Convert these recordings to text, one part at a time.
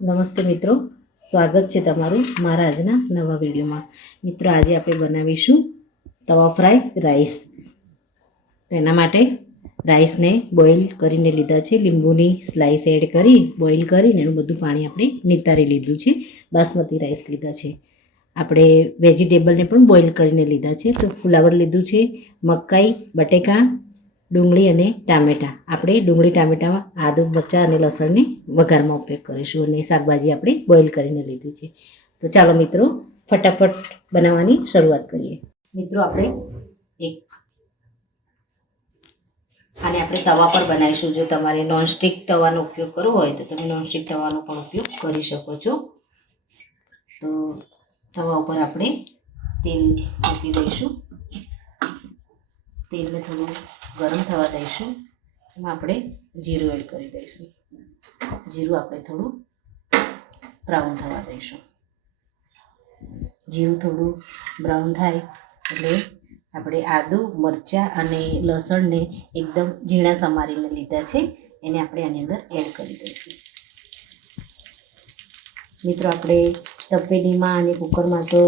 નમસ્તે મિત્રો, સ્વાગત છે તમારું મારા આજના નવા વિડીયોમાં. મિત્રો, આજે આપણે બનાવીશું તવા ફ્રાય રાઈસ. એના માટે રાઈસને બોઇલ કરીને લીધા છે. લીંબુની સ્લાઈસ એડ કરી બોઇલ કરીને એનું બધું પાણી આપણે નિતારી લીધું છે. બાસમતી રાઈસ લીધા છે. આપણે વેજીટેબલને પણ બોઇલ કરીને લીધા છે. તો ફુલાવર લીધું છે, મકાઈ, બટેકા, ડુંગળી અને ટામેટાં. આપણે ડુંગળી ટામેટામાં આદુ, મરચાં અને લસણને વઘારમાં ઉપયોગ કરીશું. અને શાકભાજી આપણે બોઇલ કરીને લીધી છે. તો ચાલો મિત્રો, ફટાફટ બનાવવાની શરૂઆત કરીએ. મિત્રો, આપણે આપણે તવા પર બનાવીશું. જો તમારે નોનસ્ટિક તવાનો ઉપયોગ કરવો હોય તો તમે નોનસ્ટિક તવાનો પણ ઉપયોગ કરી શકો છો. તો તવા ઉપર આપણે તેલ મૂકી દઈશું. તેલને થોડું ગરમ થવા દઈશું. એમાં આપણે જીરું એડ કરી દઈશું. જીરું આપણે થોડું બ્રાઉન થવા દઈશું. જીરું થોડું બ્રાઉન થાય એટલે આપણે આદુ, મરચાં અને લસણને એકદમ ઝીણા સમારીને લીધા છે, એને આપણે આની અંદર એડ કરી દઈશું. મિત્રો, આપણે તપેલીમાં અને કુકરમાં તો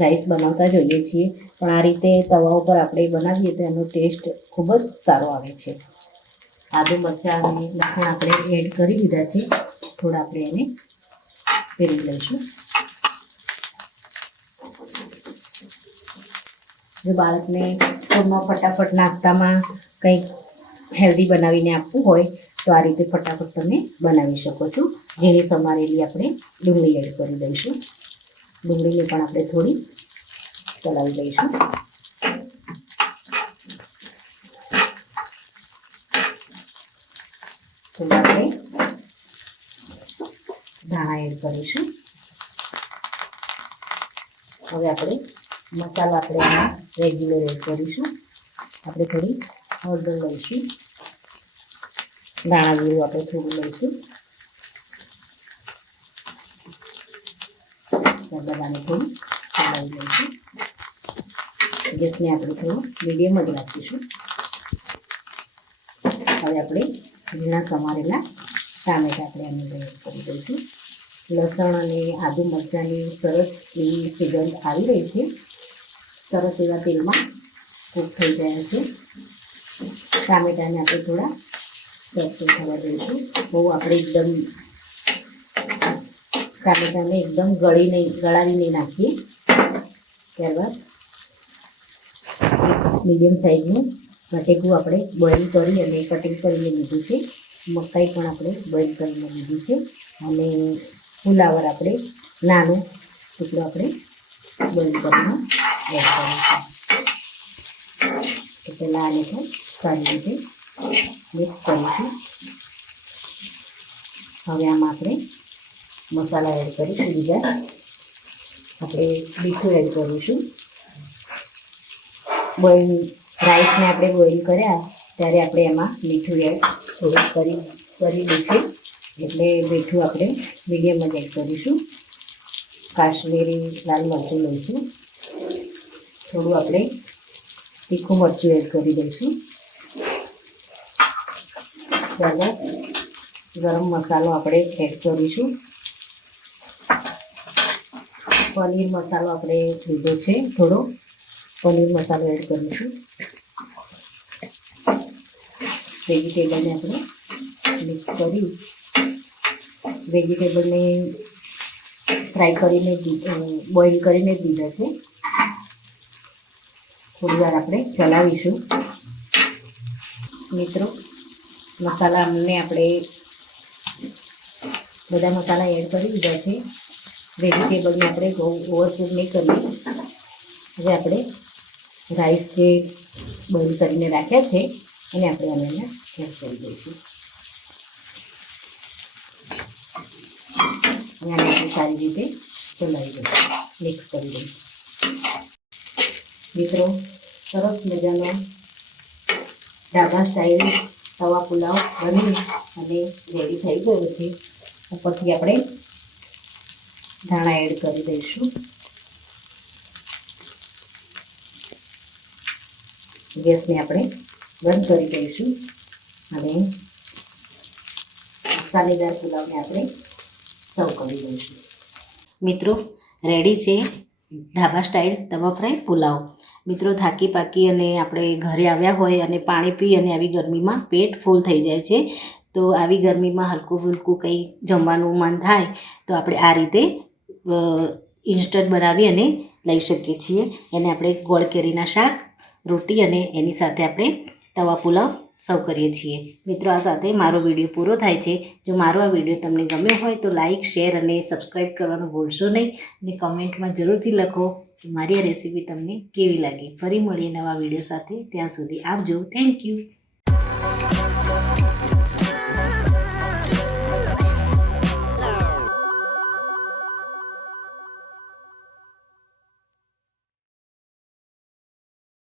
રાઈસ બનાવતા જોઈએ છીએ, પણ આ રીતે તવા ઉપર આપણે બનાવીએ તો એનો ટેસ્ટ ખૂબ જ સારો આવે છે. આદુ, મરચાં અને લસણ આપણે એડ કરી દીધા છે. થોડા આપણે એને ફેરવી લઈશું. જો બાળકને સ્કૂલમાં ફટાફટ નાસ્તામાં કંઈક હેલ્ધી બનાવીને આપવું હોય તો આ રીતે ફટાફટ તમે બનાવી શકો છો. ઝીણી સમારેલી આપણે ડુંગળી એડ કરી દઈશું. ડુંગળીને પણ આપણે થોડી ચલાવી દઈશું. થોડા આપણે ધાણા એડ કરીશું. હવે આપણે મસાલા આપણે એમાં રેગ્યુલર એડ કરીશું. આપણે થોડી હળદર લઈશું. ધાણા જીરું આપણે થોડું લઈશું. બધાને થોડું ચલાવી લઈશું. ગેસને આપણે થોડું મીડિયમ જ રાખીશું. હવે આપણે ઝીણા સમારેલા ટામેટાં આપણે આની અંદર એડ કરી દઈશું. લસણ અને આદુ મરચાંની સરસ એવી સુગંધ આવી રહી છે. સરસ એવા તેલમાં કૂક થઈ ગયા છે. ટામેટાને આપણે થોડા સોફ્ટ થવા દઈશું. બહુ આપણે એકદમ ટામેટાને એકદમ ગળાવી નહીં નાખીએ. ત્યારબાદ મીડિયમ સાઇઝનું બટેકું આપણે બોઇલ કરી અને કટિંગ કરીને લીધું છે. મકાઈ પણ આપણે બોઇલ કરીને લીધી છે. અને ફુલાવર આપણે નાનું ટુકડો આપણે બોઇલ કરીને એડ કરીશું. તો પહેલાં આને પણ સારી રીતે મિક્સ કરીશું. હવે આમાં આપણે મસાલા એડ કરીશું. બીજા આપણે મીઠું એડ કરીશું. રાઈસને આપણે બોઇલ કર્યા ત્યારે આપણે એમાં મીઠું એડ થોડું કરી દઈશું. એટલે મીઠું આપણે મીડિયમ જ એડ કરીશું. કાશ્મીરી લાલ મરચું લઈશું. થોડું આપણે તીખું મરચું એડ કરી દઈશું. ત્યારબાદ ગરમ મસાલો આપણે એડ કરીશું. પનીર મસાલો આપણે લીધો છે. થોડો પનીર મસાલો એડ કરીશું. વેજીટેબલને આપણે મિક્સ કરી વેજીટેબલને ફ્રાય કરીને બોઇલ કરીને જ દીધા છે. થોડી વાર આપણે ચલાવીશું. મિત્રો, મસાલાને આપણે બધા મસાલા એડ કરી દીધા છે. વેજીટેબલને આપણે ઓવરકુક નહીં કરીએ. હવે આપણે રાઈસ જે બોઇલ કરીને રાખ્યા છે એને આપણે આની અંદર એડ કરી દઈશું. અને આને આપણે સારી રીતે ચલાવી દઈશું, મિક્સ કરી દઈશું. મિત્રો, સરસ મજાનો ઢાબા સ્ટાઇલ તવા પુલાવ બની અને રેડી થઈ ગયો છે. ઉપરથી આપણે ધાણા એડ કરી દઈશું. ગેસને આપણે બંધ કરી દઈશું અને મસાલેદાર પુલાવને આપણે સર્વ કરી દઈશું. મિત્રો રેડી છે ઢાબા સ્ટાઇલ તવા ફ્રાય પુલાવ. મિત્રો થાકી પાકી અને આપણે ઘરે આવ્યા હોય અને પાણી પી અને આવી ગરમીમાં પેટ ફૂલ થઈ જાય છે. તો આવી ગરમીમાં હલકું ફૂલકું કંઈ જમવાનું મન થાય તો આપણે આ રીતે ઇન્સ્ટન્ટ બનાવી અને લઈ શકીએ છીએ. એને આપણે ગોળ કેરીના શાક, રોટી અને એની સાથે આપણે તવા પુલાવ સર્વ કરીએ છીએ. મિત્રો આ સાથે મારો વિડીયો પૂરો થાય છે. જો મારો આ વિડીયો તમને ગમ્યો હોય તો લાઇક, શેર અને સબસ્ક્રાઈબ કરવાનું ભૂલશો નહીં. અને કમેન્ટમાં જરૂરથી લખો કે મારી આ રેસીપી તમને કેવી લાગી. ફરી મળીએ નવા વિડીયો સાથે. ત્યાં સુધી આવજો. Thank you.